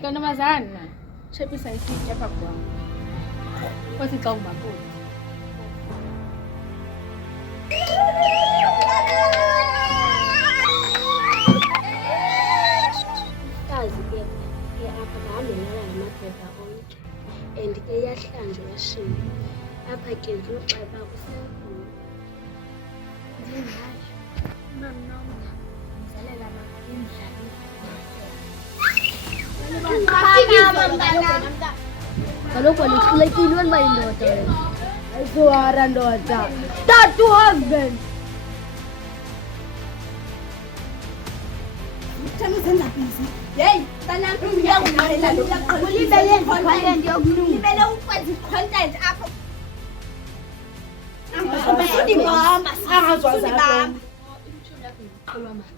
kantombazana. Shephisa isitya apha kwam. Kwathi xa umakoti. Kazi ke apha bahambelana namaphepha onke and ke yahlanjwa yashiywa apha ke ndinoxeba kusekho ndingayo mamnomda ndizalela kaloku walihlulekile uba yindoda wena ayisuhara ndoda tatu husband Hey, tanang umiyak na nila content yung libele ukwenza content apho. Ang baba, di ba? Ang baba.